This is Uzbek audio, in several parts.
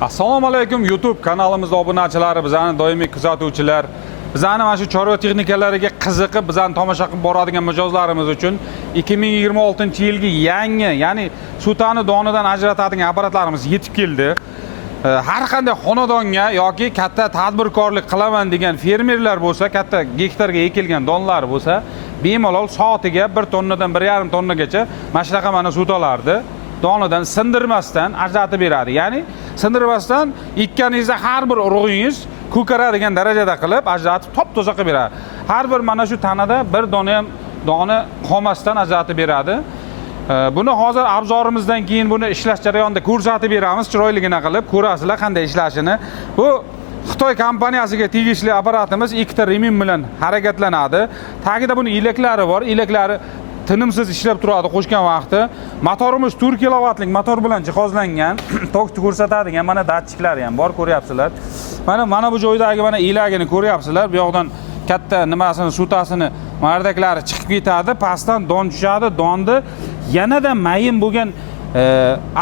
Assalomu alaykum YouTube kanalimizda obunachilari, bizani doimiy kuzatuvchilar, bizani mana shu chorva texnikalariga qiziqib, bizani tomosha qilib boradigan mijozlarimiz uchun 2026-yilgi yangi, ya'ni sutani donidan ajratadigan apparatlarimiz yetib keldi. Har qanday xonadonga yoki katta tadbirkorlik qilaman degan fermerlar bo'lsa, katta gektarga ekilgan donlar bo'lsa, bemalol soatiga 1 tonnadan 1,5 tonnagacha mana shunaqa mana sutalarni donidan sindirmasdan ajratib beradi. Ya'ni sindirmasdan ekkaningizda har bir urug'ingiz ko'karadigan darajada qilib ajratib top-toza qilib beradi. Har bir mana shu tanada bir dona ham doni qolmasdan ajratib beradi. Buni hozir abzorimizdan keyin buni ishlash jarayonida ko'rsatib beramiz, chiroyligina qilib ko'rasizlar qanday ishlashini. Bu Xitoy kompaniyasiga tegishli apparatimiz 2 ta remin bilan harakatlanadi. Tagida buni ilaklari bor. Ilaklari tinimsiz ishlab turadi qo'shgan vaqtda. Motorimiz 4 kilovatlik motor bilan jihozlangan. Tokni ko'rsatadigan mana datchiklari ham bor, ko'ryapsizlar. Mana bu joydagi mana ilagini ko'ryapsizlar. Bu yoqdan katta nimasini, sutasini mardaklari chiqib ketadi, pastdan don tushadi. Donni yanada mayin bo'lgan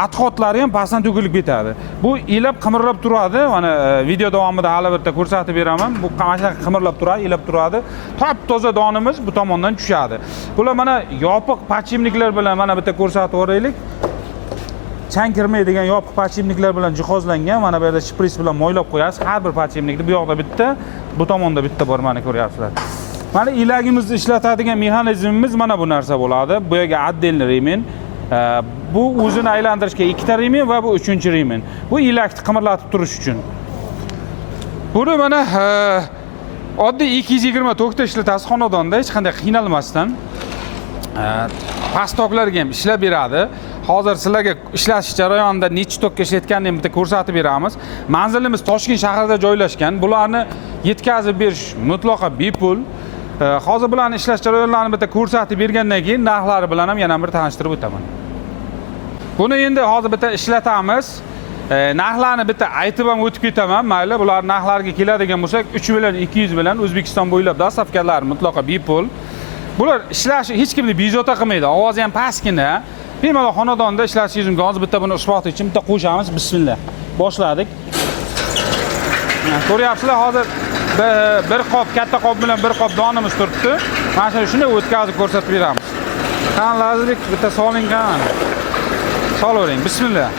atxotlari ham pastdan to'kilib ketadi. Bu ilab qimirlab turadi. Mana video davomida hali bitta ko'rsatib beraman. Bu qancha qimirlab turadi, ilab turadi. Top-toza donimiz bu tomondan tushadi. Bular mana yopiq pachimniklar bilan mana bitta ko'rsatib o'raylik. Chang kirmaydigan yopiq pachimniklar bilan jihozlangan. Mana bu yerda shpris bilan moylab qo'yasiz. Har bir pachimnikni bu yoqda bitta, bu tomonda bitta bor, mana ko'ryapsizlar. Mana ilagimizni ishlatadigan mexanizmimiz mana bu narsa bo'ladi. Bu yerga отдельный remin. Bu o'zini aylantirishga 2 ta remin va bu 3-remin. Bu ilakni qimirlatib turish uchun. Buni mana oddiy 220 tokda ishlatasiz xonadonda hech qanday qiynalmasdan. Past toklarga ham ishlab beradi. Hozir sizlarga ishlash jarayonida necha tokka ishlatganini bitta ko'rsatib beramiz. Manzilimiz Toshkent shahrida joylashgan. Bularni yetkazib berish mutlaqo bepul. Hozir bularni ishlash jarayonlarini bitta ko'rsatib bergandan keyin narxlari bilan ham yana bir tanishtirib o'taman. Buni endi hozir bitta ishlatamiz. Narxlarni bitta aytib ham o'tib ketaman. Mayli, bular narxlarga keladigan bo'lsak, 3 million 200 bilan O'zbekiston bo'ylab dastavkalar mutlaqo bepul. Bular ishlashi hech kimni bezovta qilmaydi. Ovozi ham pastgina. Bemalol xonadonda ishlashingiz mumkin. Hozir bitta buni isboti uchun bitta qo'shamiz. Bismillah. Boshladik. Ko'ryapsizlar, hozir bir qop, katta qop bilan bir qop donimiz turibdi. Mana shuni o'tkazib ko'rsatib beramiz. Qani Lazizbek, bitta soling qani. Solavering. Bismillah.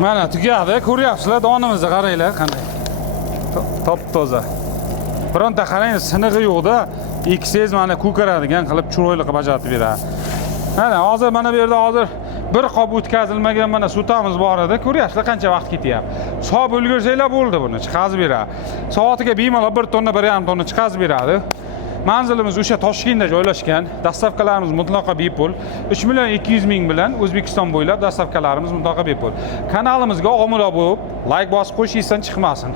Mana tugadi, ko'ryapsizlar, donimizni qaranglar qanday. Top-toza. Bironta qarang, sinig'i yo'qda, eksangiz mana ko'karadigan qilib chiroyli qilib ajratib beradi. Mana hozir mana bu yerda hozir bir qop o'tkazilmagan mana sutamiz bor edi. Ko'ryapsizlar qancha vaqt ketyapti. Solib ulgursanglar bo'ldi buni, chiqazib beradi. Soatiga bemalol 1 tonna, 1,5 tonna chiqazib beradi. Manzilimiz o'sha Toshkentda joylashgan. Dastavkalarimiz mutlaqo bepul. 3.200.000 bilan O'zbekiston bo'ylab dastavkalarimiz mutlaqo bepul. Kanalimizga obuna bo'lib, like bosib qo'yishingizdan chiqmasin.